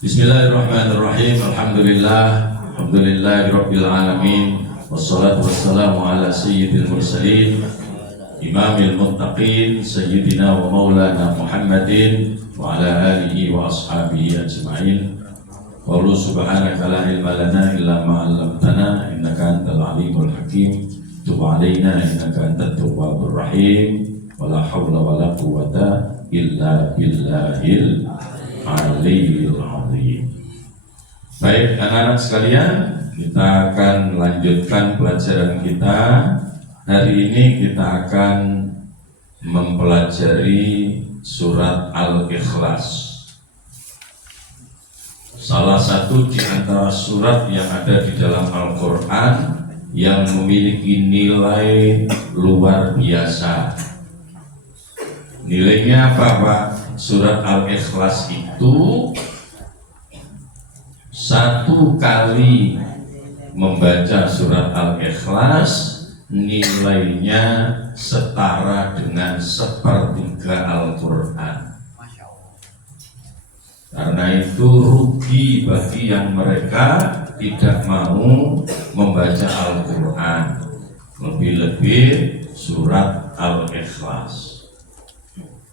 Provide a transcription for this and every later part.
Bismillahirrahmanirrahim. Alhamdulillahirabbil alamin. Wassalatu wassalamu ala sayyidil mursalin imamil muttaqin sayyidina wa maulana Muhammadin wa ala alihi wa ashabihi ajma'in. Wallahu subhanaka la ilma lana illa ma 'allamtana innaka antal alimul hakim. Tub 'alaina innaka antat tawwabur rahim. Wala haula wala quwwata illa billahil aliyyil azim. Baik anak-anak sekalian, kita akan melanjutkan pelajaran kita. Hari ini kita akan mempelajari surat Al-Ikhlas, salah satu di antara surat yang ada di dalam Al-Quran yang memiliki nilai luar biasa. Nilainya apa Pak? Surat Al-Ikhlas itu satu kali membaca surat Al-Ikhlas nilainya setara dengan sepertiga Al-Quran. Karena itu rugi bagi yang mereka tidak mau membaca Al-Quran, lebih-lebih surat Al-Ikhlas.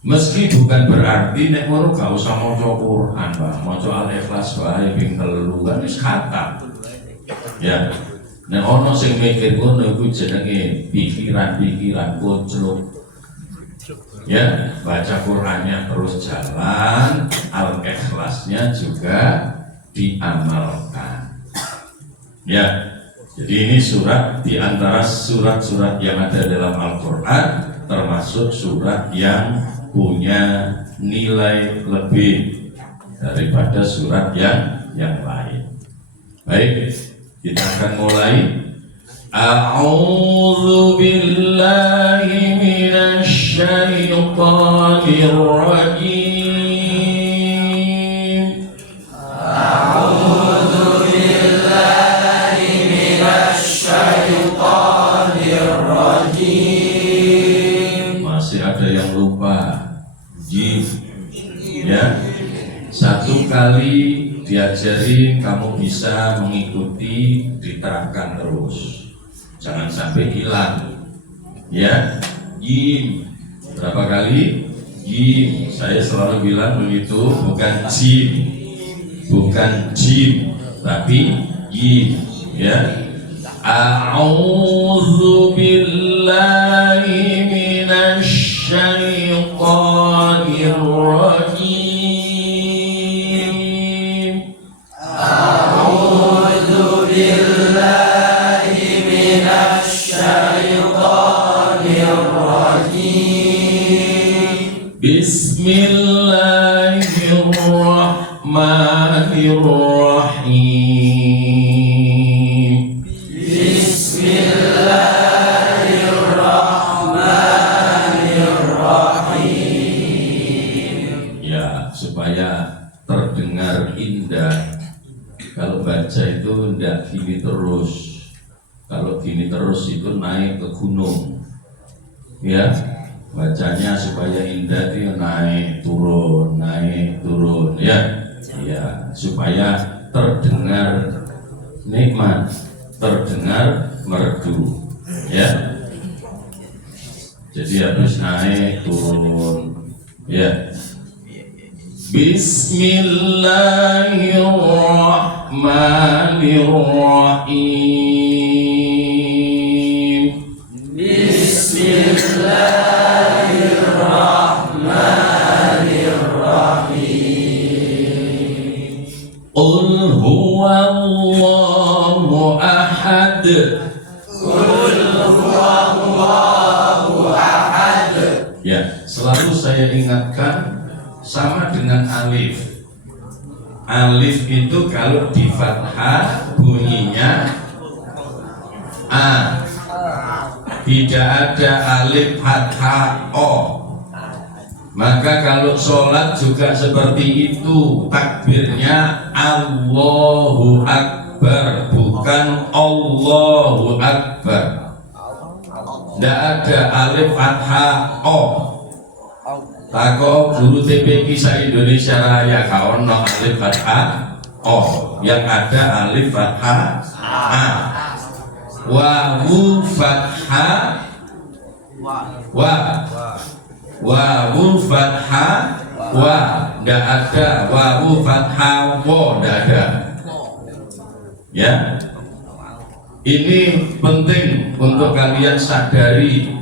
Meski bukan berarti nek ngono gak usah maca Quran, Pak. Maca Al-Ikhlas wae ping 3 kan wis khatam. Ya. Nek ono sing mikir ngono iku jenenge pikiran-pikiran koclok. Ya, baca Qurannya terus jalan, Al-Ikhlasnya juga diamalkan. Ya. Jadi ini surat di antara surat-surat yang ada dalam Al-Quran termasuk surat yang punya nilai lebih daripada surat yang lain. Baik, kita akan mulai. A'udzu billahi minasy syaithanir rajim. A'udzu billahi minasy syaithanir rajim. Masih ada yang lupa. Ya, satu kali diajarin kamu bisa mengikuti, diterapkan terus, jangan sampai hilang. Ya, jim berapa kali? Jim, saya selalu bilang begitu, bukan jim, bukan jim, tapi jim. Ya, a'udzu billahi minasy syaitanir rajim. A'udzu billahi minasy syaitanir rajim. Bismillahirrahmanirrahim. Terdengar indah. Kalau baca itu tidak gini terus. Kalau gini terus itu naik ke gunung. Ya, bacanya supaya indah itu naik turun, naik turun. Ya, ya, supaya terdengar nikmat, terdengar merdu. Ya, jadi harus naik turun. Ya. Bismillahirrahmanirrahim. Bismillahirrahmanirrahim. Qul huwallahu ahad. Qul huwallahu ahad. Ya, selalu saya ingatkan sama dengan alif. Alif itu kalau di fathah bunyinya A. Tidak ada alif fathah O. Maka kalau sholat juga seperti itu. Takbirnya Allahu Akbar, bukan Allahu Akbar. Tidak ada alif fathah O. Tako guru TPQ se-Indonesia Raya gak ono alif fathah O, yang ada alif fathah A. Wawu fathah wa. Wawu fathah wa, ndak ada. Wawu fathah wa, ndak ada. Ya, ini penting untuk kalian sadari.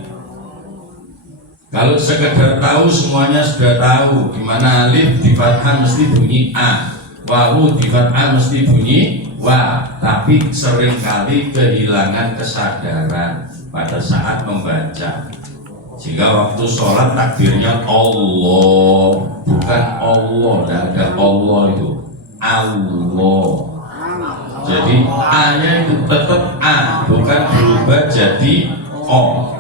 Kalau sekedar tahu semuanya sudah tahu gimana alif di fathah mesti bunyi A, wawu di fathah mesti bunyi wa, tapi seringkali kehilangan kesadaran pada saat membaca, sehingga waktu sholat takbirnya Allah, bukan Allah, tidak ada Allah itu Allah. Jadi A-nya itu tetap A, bukan berubah jadi O.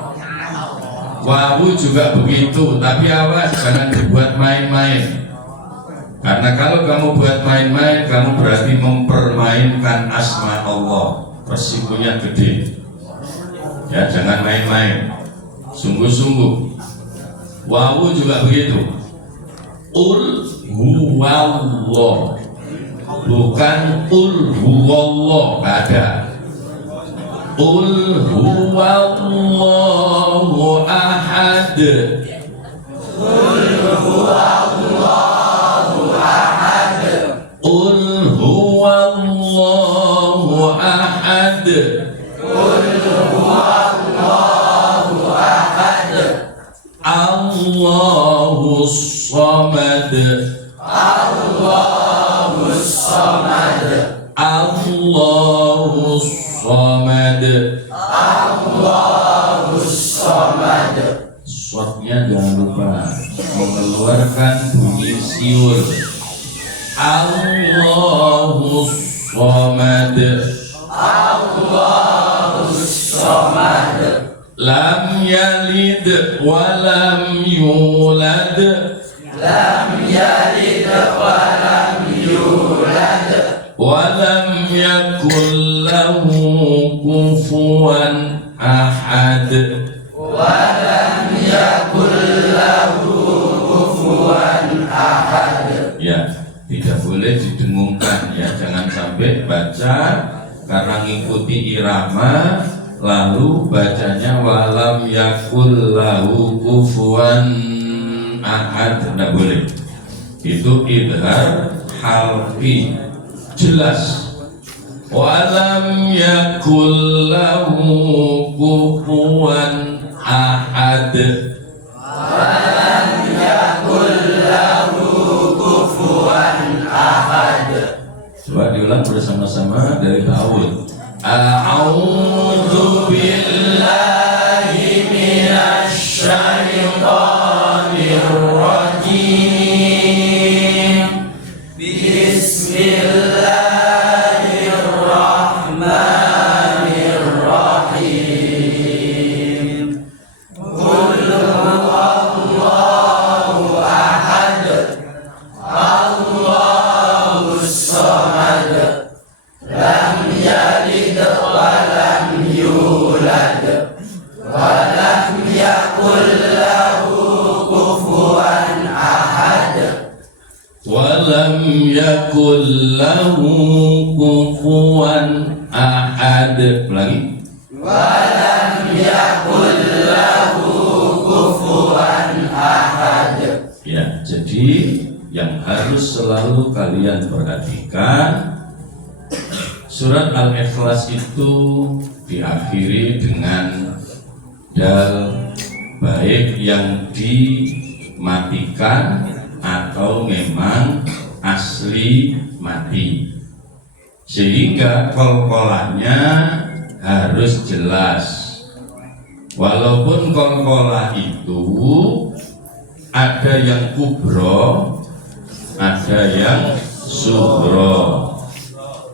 Wawu juga begitu, tapi awas jangan dibuat main-main. Karena kalau kamu buat main-main, kamu berarti mempermainkan asma Allah. Resikonya gede. Ya, jangan main-main. Sungguh-sungguh. Wawu juga begitu. Ul huwallah, bukan ul huwallah, nggak ada. Qul huwallahu ahad. Qul huwallahu ahad. Qul huwallahu ahad. Qul huwallahu ahad. Allahus samad. Allahus samad. Allahus samad. Allahus samad. Shotnya jangan lupa mengeluarkan bunyi siul. Allahus samad. Allahus samad. Lam yalid wa lam yulad. Lam yalid wa lam yulad. Wa lam yakul lahu kufuwan ahad. Wa lam yakul lahu kufuwan ahad. Ya, tidak boleh didengungkan ya, jangan sampai baca karena ngikuti irama lalu bacanya walam yakul lahu kufuwan ahad, tidak boleh. Itu idhar halqi, jelas. Walam yakul lahu kufuwan ahad. Walam yakul lahu kufuwan ahad. Coba diulang bersama-sama dari ta'awud. A'udzu billahi minasy syaithanir rajim. Bismillahirrahmanirrahim. Qul huwallahu ahad. Allahus samad. Lam yalid wa lam yulad. Wa lam yakul lahu kufuwan ahad. Walam yakul lahu kufuwan ahad. Lagi. Walam yakul lahu kufuwan ahad. Ya, jadi yang harus selalu kalian perhatikan, surat Al-Ikhlas itu diakhiri dengan dal, baik yang dimatikan atau memang asli mati, sehingga qalqalahnya harus jelas. Walaupun qalqalah itu ada yang kubro, ada yang sugro.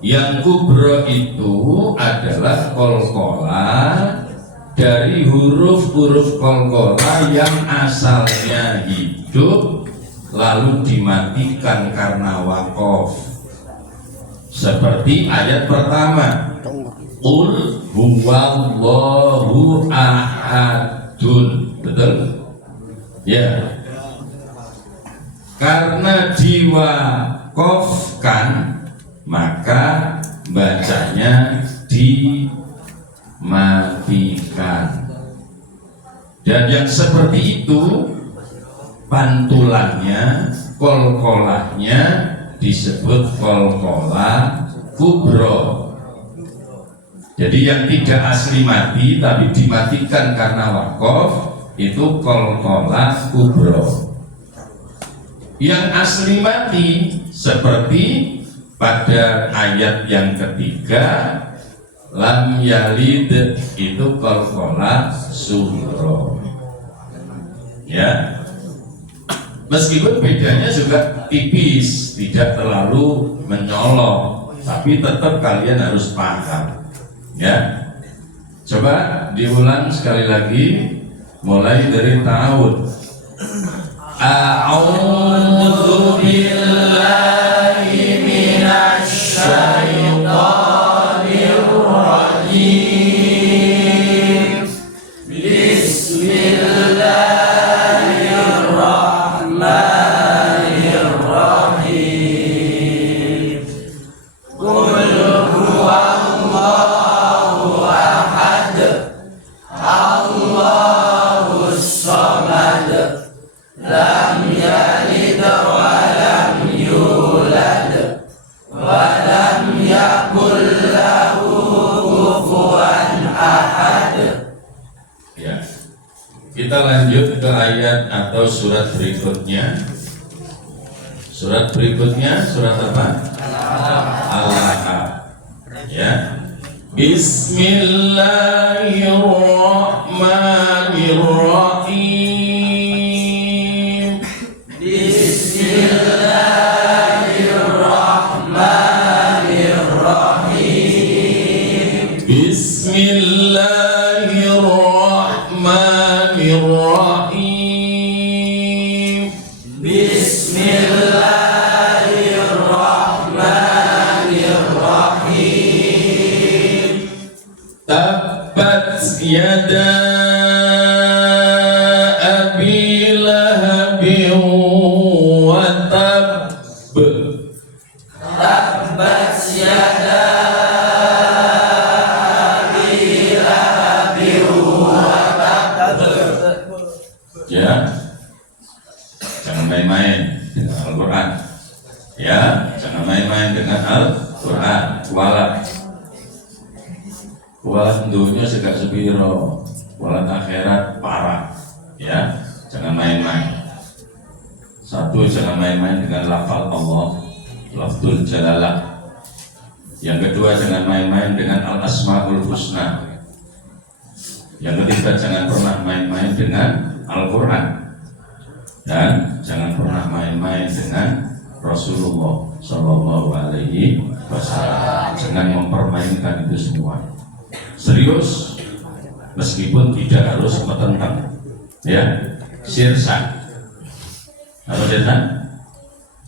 Yang kubro itu adalah qalqalah dari huruf-huruf qalqalah yang asalnya hidup lalu dimatikan karena waqaf. Seperti ayat pertama, Qul huwallahu ahadun. Betul? Ya. Karena diwakofkan maka bacanya dimatikan. Dan yang seperti itu pantulannya, kolkolahnya disebut kolkolah kubro. Jadi yang tidak asli mati tapi dimatikan karena wakof itu kolkolah kubro. Yang asli mati seperti pada ayat yang ketiga, lam yalid itu kolkolah sugro. Ya, meskipun bedanya juga tipis, tidak terlalu menyolok, tapi tetap kalian harus paham. Ya, coba diulang sekali lagi, mulai dari tahun. A'udzu billahi minasy syaithanir rajim. Bismillahirrahmanirrahim. Qul huwallahu ahad. Allahus samad. Lam yalid wa lam yulad wa lam yakul lahu kufuwan ahad. Ya. Kita lanjut ke ayat atau surat berikutnya. Surat berikutnya surat apa? Al-Ahqaf. Ya. Bismillahirrahmanirrahim. Bismillahirrahmanirrahim. Bismillahirrahmanirrahim. Tabbat yada abi lahabin wa tab. Tabbat yada abi lahabin wa tab. Ya, jangan main-main dengan Al-Quran. Ya, jangan main-main dengan Al-Quran. Kualat dunia segak sepiro, kualat akhirat parah. Ya, jangan main-main. Satu, jangan main-main dengan lafal Allah, lafzul jalalah. Yang kedua, jangan main-main dengan al-asmaul husna. Yang ketiga, jangan pernah main-main dengan Al-Quran. Dan jangan pernah main-main dengan Rasulullah Shallallahu Alaihi Wasallam. Jangan mempermainkan itu semua. Serius, meskipun tidak harus bertentang. Ya, sirsan. Apa sirsan?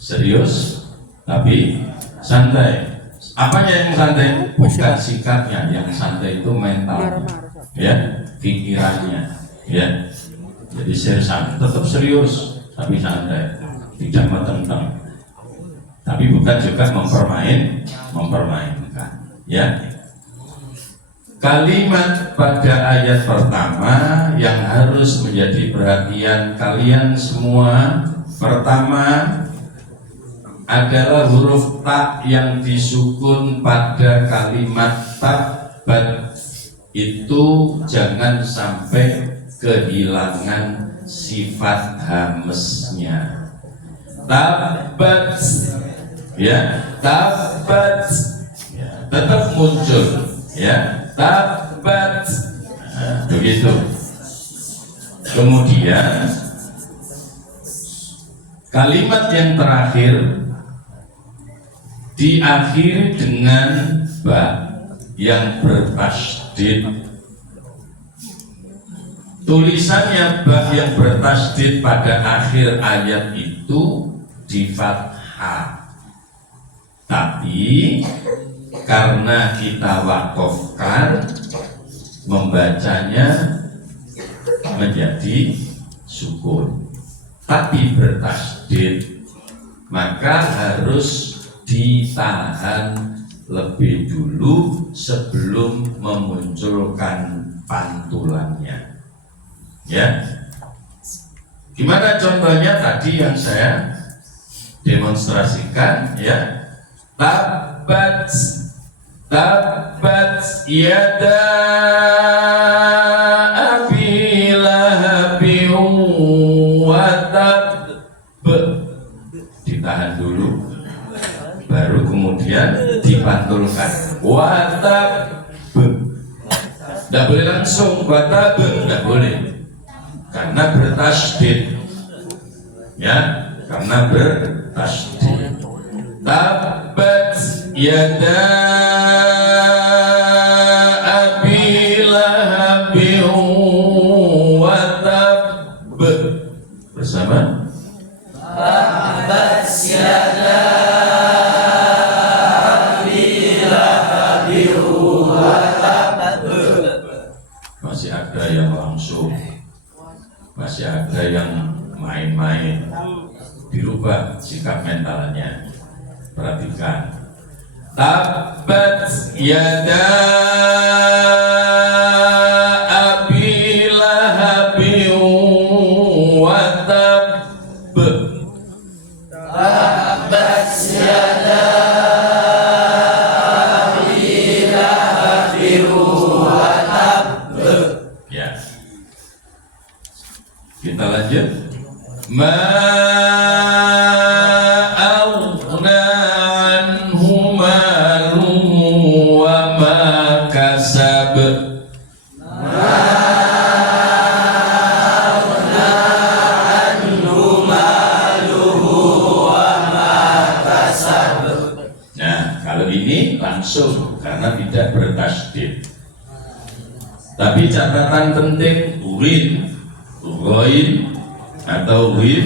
Serius, tapi santai. Apanya yang santai? Bukan sikapnya. Yang santai itu mental. Ya, pikirannya. Ya. Jadi sirsan, tetap serius, tapi santai, tidak bertentang. Tapi bukan juga mempermainkan. Ya. Kalimat pada ayat pertama yang harus menjadi perhatian kalian semua, pertama adalah huruf ta yang disukun pada kalimat tabbat. Itu jangan sampai kehilangan sifat hamesnya. Tabbat, ya, tabbat, ya, tetap muncul, ya, tabbat. Nah, begitu. Kemudian kalimat yang terakhir diakhiri dengan ba yang bertasydid. Tulisannya ba yang bertasydid pada akhir ayat itu di fathah. Tapi karena kita wakofkan, membacanya menjadi sukun. Tapi bertasydid maka harus ditahan lebih dulu sebelum memunculkan pantulannya. Ya, gimana contohnya tadi yang saya demonstrasikan, ya. Tabat yada abi lahabin wa tab. Ditahan dulu, baru kemudian dipantulkan. Wa tab. Tidak boleh langsung wa tab, tidak boleh, karena bertasydid, ya, karena bertasydid. Tabat yada abi lahabin wa tab. Bersama. Tabat yada abi lahabin wa tab. Masih ada yang langsung, masih ada yang main-main. Dirubah sikap mentalnya. Perhatikan. Tabat yada abi lahabin wa tab. Tabat yada abi lahabin wa tab. Ya. Kita lanjut. Ma langsung karena tidak bertasydid. Tapi catatan penting, urin, ghain atau wif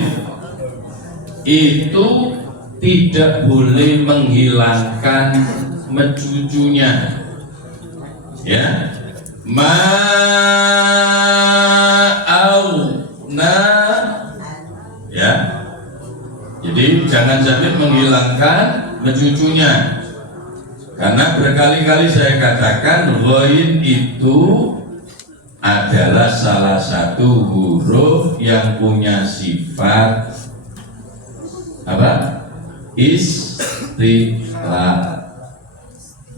itu tidak boleh menghilangkan mencucunya. Ya, ma'auna, ya. Jadi jangan sampai menghilangkan mencucunya. Karena berkali-kali saya katakan ghain itu adalah salah satu huruf yang punya sifat apa? Istilah.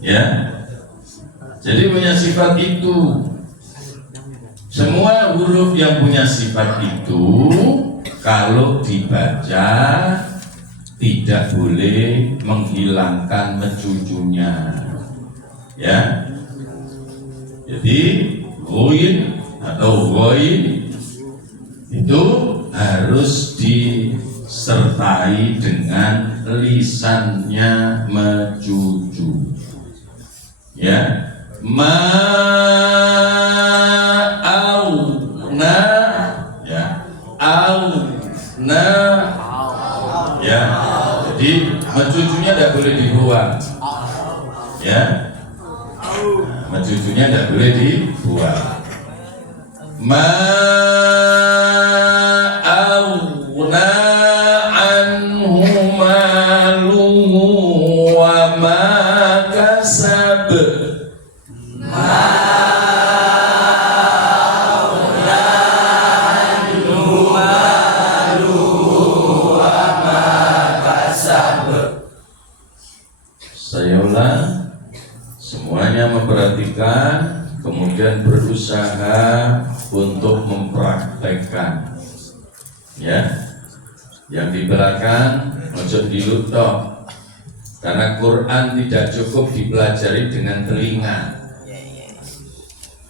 Ya. Jadi punya sifat itu. Semua huruf yang punya sifat itu kalau dibaca tidak boleh menghilangkan mencucunya, ya. Jadi ghain atau ghain itu harus disertai dengan lisannya mencucu, ya. Ma'auna, ya. Auna, ya. Jadi mencucunya tidak boleh dibuang, ya. Mencucunya tidak boleh dibuang. Ma'auna anhu maluhu wa ma kasab. Ma'auna anhu maluhu wa ma kasab. Saya ulang, semuanya memperhatikan, kemudian berusaha untuk mempraktekkan, ya. Yang di belakang ojo dilutok, karena Quran tidak cukup dipelajari dengan telinga.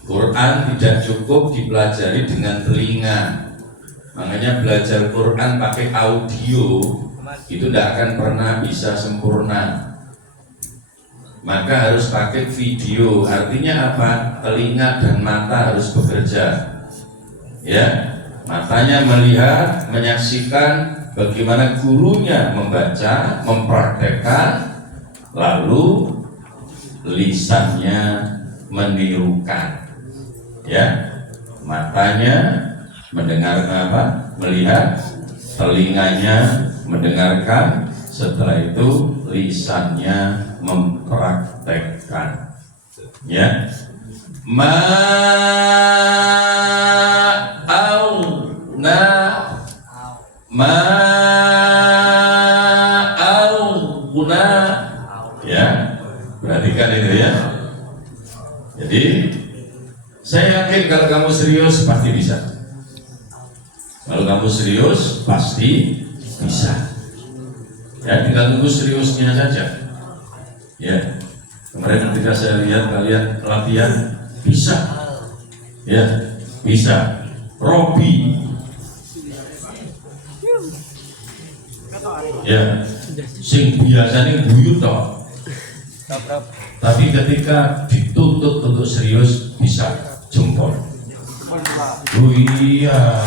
Quran tidak cukup dipelajari dengan telinga. Makanya belajar Quran pakai audio itu tidak akan pernah bisa sempurna. Maka harus pakai video. Artinya apa? Telinga dan mata harus bekerja, ya. Matanya melihat, menyaksikan bagaimana gurunya membaca, mempraktekkan, lalu lisannya menirukan, ya. Matanya mendengar apa? Melihat, telinganya mendengarkan, setelah itu lisannya mempraktekkan. Ya, ma'auna, ya, perhatikan itu ya. Jadi saya yakin kalau kamu serius pasti bisa. Kalau kamu serius pasti bisa. Ya, tinggal tunggu seriusnya saja. Ya, kemarin ketika saya lihat kalian latihan bisa. Ya, bisa. Robi. Ya, sing biasanya buyut toh. Tapi ketika dituntut untuk serius bisa jempol. Oh iya.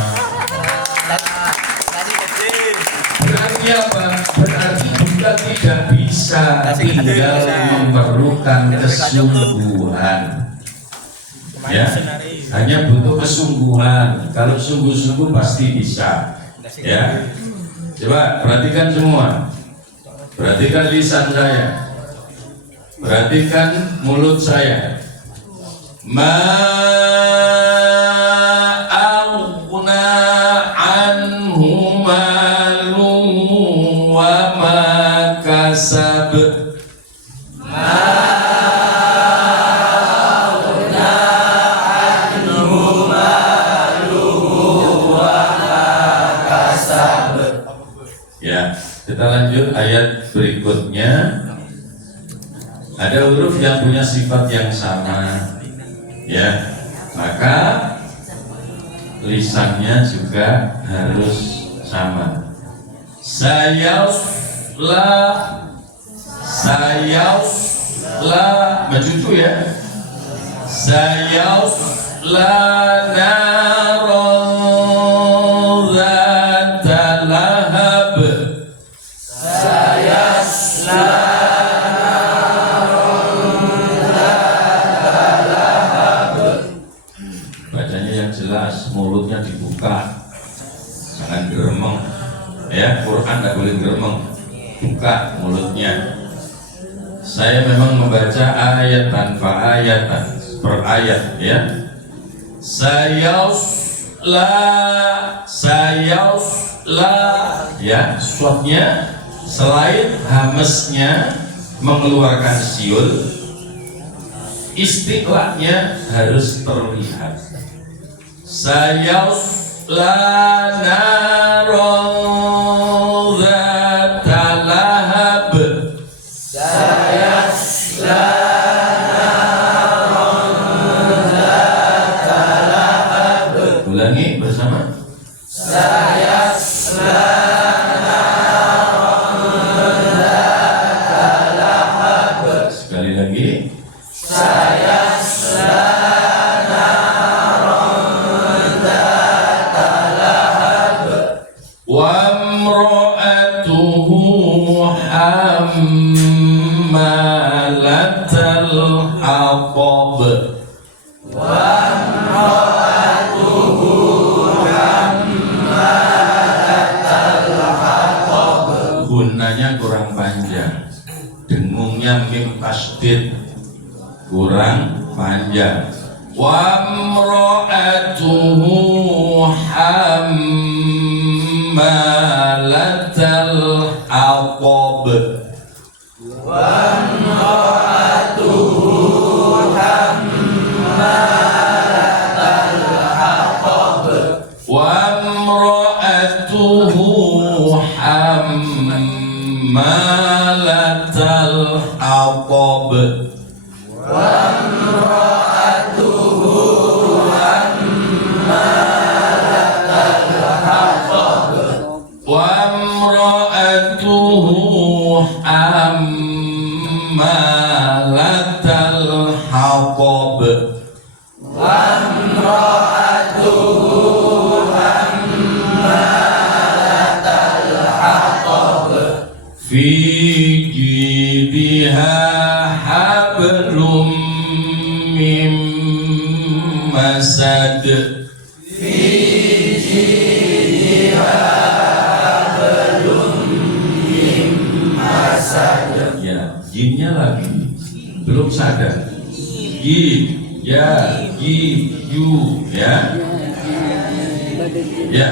Berarti apa? Berarti juga tidak bisa, tinggal memerlukan kesungguhan. Ya, hanya butuh kesungguhan. Kalau sungguh-sungguh pasti bisa. Ya, coba perhatikan semua. Perhatikan lisan saya. Perhatikan mulut saya. Ma'aghna anhu malu wa ma kasab. Ma'aghna anhu malu wa ma kasab. Ya, kita lanjut ayat berikutnya. Ada huruf yang punya sifat yang sama, ya, maka lisannya juga harus sama. Sayasla, mencucu ya. Sayasla naron zata lahab. Sayasla. Mulutnya dibuka, jangan geremeng. Ya, Quran tidak boleh geremeng. Buka mulutnya. Saya memang membaca ayat tanpa ayatan, per ayat ya. Sayasla, ya, swabnya selain hamesnya mengeluarkan siul, istiqlahnya harus terlihat. Sayasla naron zata lahab. Sayasla naron zata lahab. Ulangi bersama. Sayasla naron zata lahab. Sekali lagi. Sayasla hammalatal hatab. Wa imra'atuhu hammalatal hatab. Gunnanya kurang panjang, dengungnya mim tasdid kurang panjang. Wa imra'atuhu hammalatal hatab. Wa imra'atuhu hammalatal hatab. Wa imra'atuhu hammalatal hatab. Wa imra'atuhu hammalatal hatab. Wa imra'atuhu hammalatal hatab. Wa imra'atuhu hammalatal hatab. Fi jidha hablum mim masad. Fi jidha Ya, jinnya lagi belum sadar. Jin, ya, ji, yu, ya. Ya.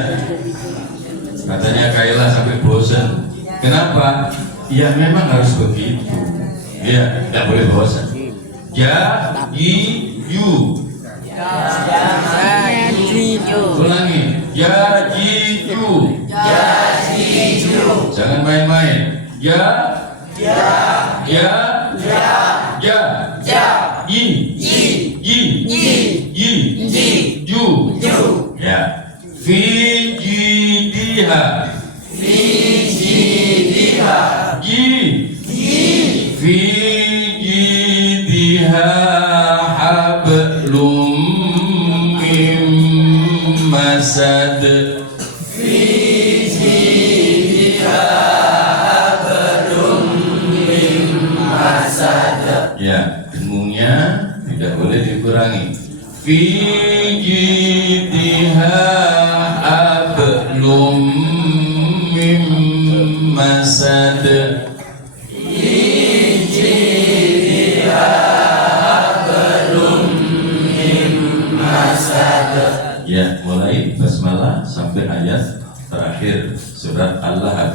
Katanya Kaila sampai bosan. Kenapa? Ya memang harus begitu. Ya, tidak boleh bosan. Ya, ji, yu. Ulangi. Ya, ji, yu. Jangan main-main. Ya, yi, ju. Ya. Fi jidiha. Ji. Fi jidiha hablum min masad. Ya, dengungnya tidak boleh dikurangi. Fi jidiha hablum min masad. Ya, mulai basmalah sampai ayat terakhir surat Al-Lahab.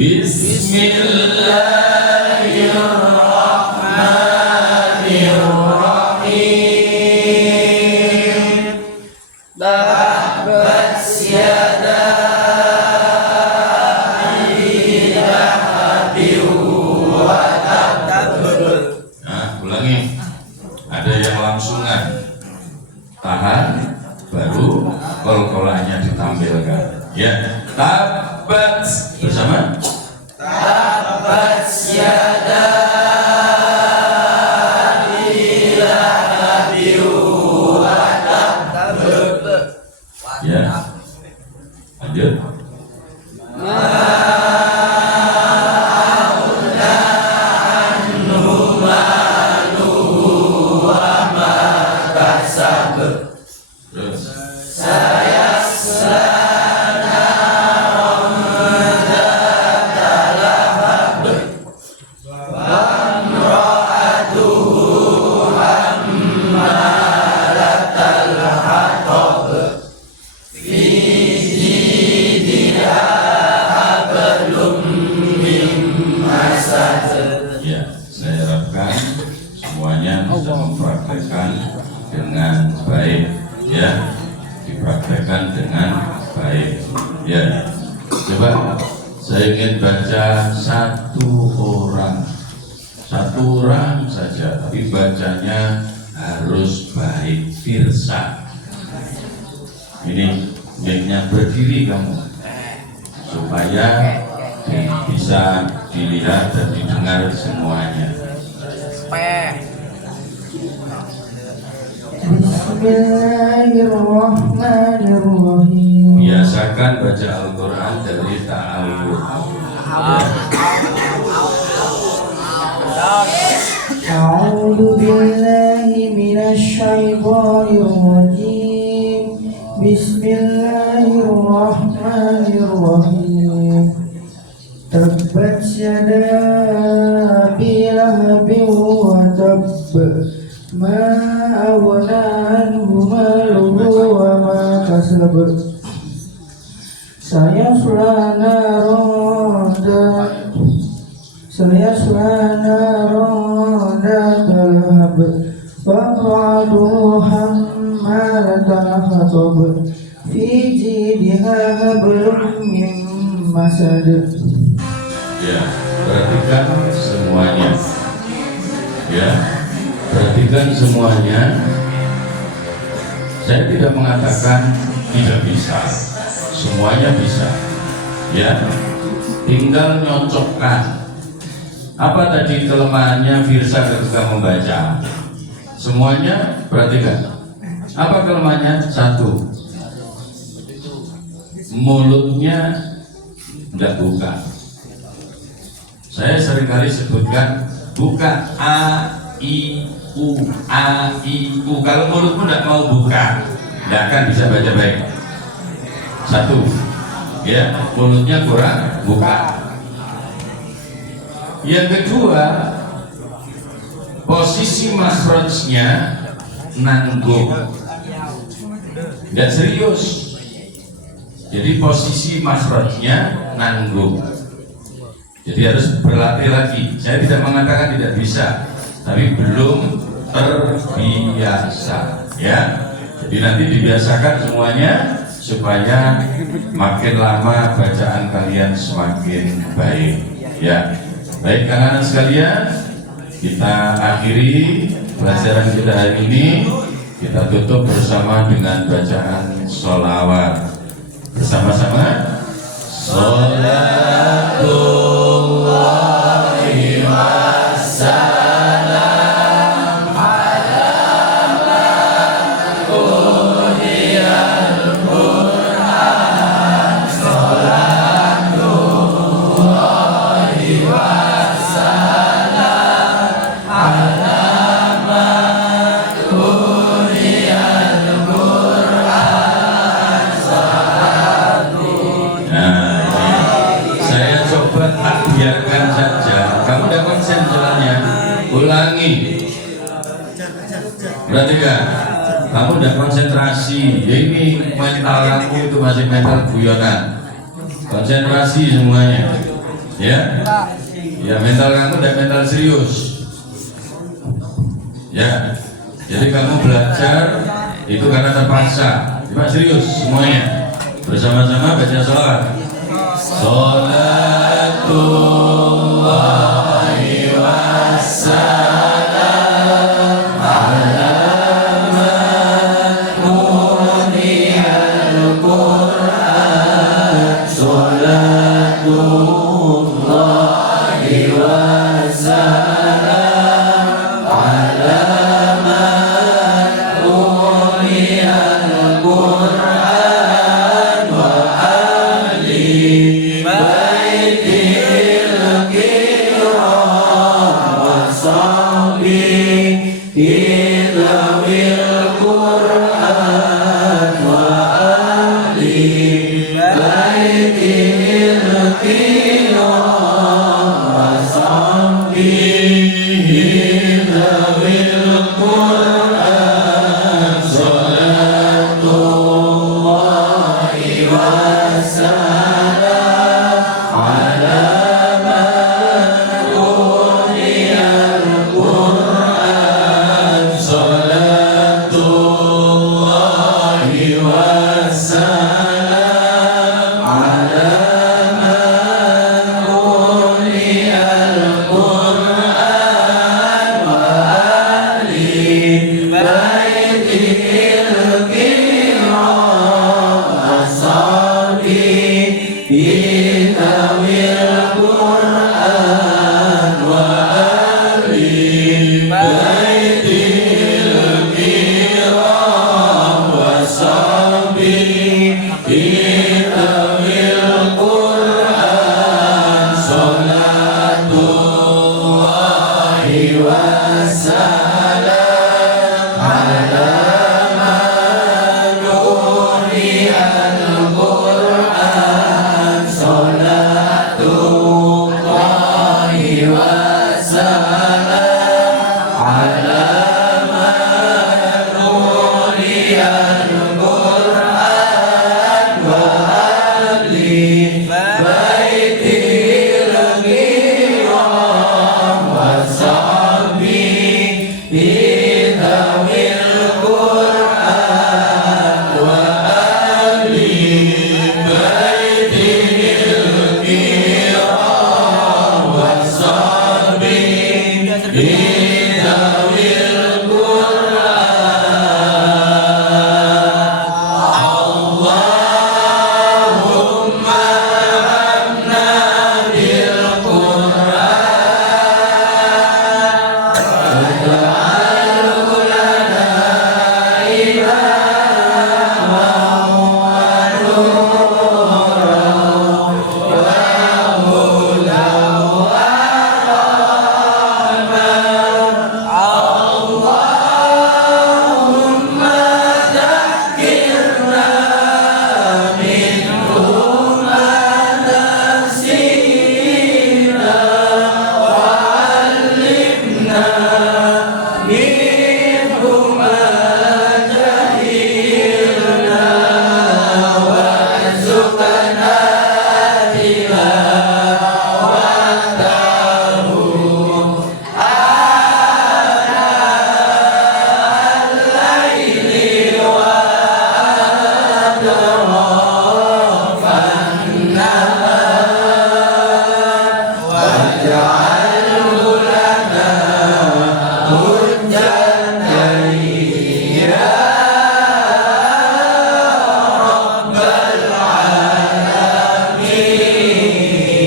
Bismillahirrahmanirrahim. Tabbat yada abi lahabin wa tab. Nah, ulangi. Ada yang langsungan. Tahan, baru kol-kolannya ditampilkan. Ya, tabbat bersama. Tabbat yada abi lahabin wa tab. Ya, lanjut. Terus. Ya, saya harapkan semuanya bisa mempraktekkan dengan baik, ya, dipraktekkan dengan baik, ya. Coba saya ingin baca satu orang saja, tapi bacanya harus baik, firsa. Ini mic-nya berdiri kamu, supaya bisa dilihat dan didengar semuanya. Bismillahirrahmanirrahim. Biasakan baca Al-Quran dari ta'awud. A'udzu billahi minasy syaithanir rajim. Bismillahirrahmanirrahim. Tabbat yada abi lahabin wa tab. Ma aghna anhu maluhu wa ma kasab. Sayasla naran dhata lahab. Waqa'atuhu hammalatal hatab. Fi jidha hablum min masad. Ya, perhatikan semuanya. Ya, perhatikan semuanya. Saya tidak mengatakan tidak bisa, semuanya bisa. Ya, tinggal nyocokkan. Apa tadi kelemahannya Firsa ketika membaca? Semuanya perhatikan. Apa kelemahannya? Satu, mulutnya tidak buka. Saya seringkali sebutkan buka a i u. Kalau mulutmu tidak mau buka, tidak akan bisa baca baik. Satu, ya, mulutnya kurang buka. Yang kedua, posisi makhrajnya nanggung, nggak serius. Jadi posisi makhrajnya nanggung. Jadi harus berlatih lagi. Saya tidak mengatakan tidak bisa, tapi belum terbiasa, ya. Jadi nanti dibiasakan semuanya supaya makin lama bacaan kalian semakin baik, ya. Baik anak-anak sekalian, kita akhiri pelajaran kita hari ini. Kita tutup bersama dengan bacaan sholawat bersama-sama. Sholatullahi wassalam ala man uniyal Qur'an. Sholatullahi wassalam ala man uniyal Qur'an. Saya coba tak biarkan saja. Kamu udah konsen jalannya. Ulangi. Berarti kan? Kamu udah konsentrasi. Ya ini mental kamu itu masih mental guyonan. Konsentrasi semuanya. Ya. Ya mental kamu udah mental serius. Ya. Jadi kamu belajar itu karena terpaksa. Cuma serius semuanya. Bersama-sama baca sholawat. Sholatullahi wassalam ala man uniyal Qur'an. Sholatullahi wassalam ala man uniyal Qur'an wa ali baitil kiram wa sahbihi dzawil Qur'an wa ali baitil kiram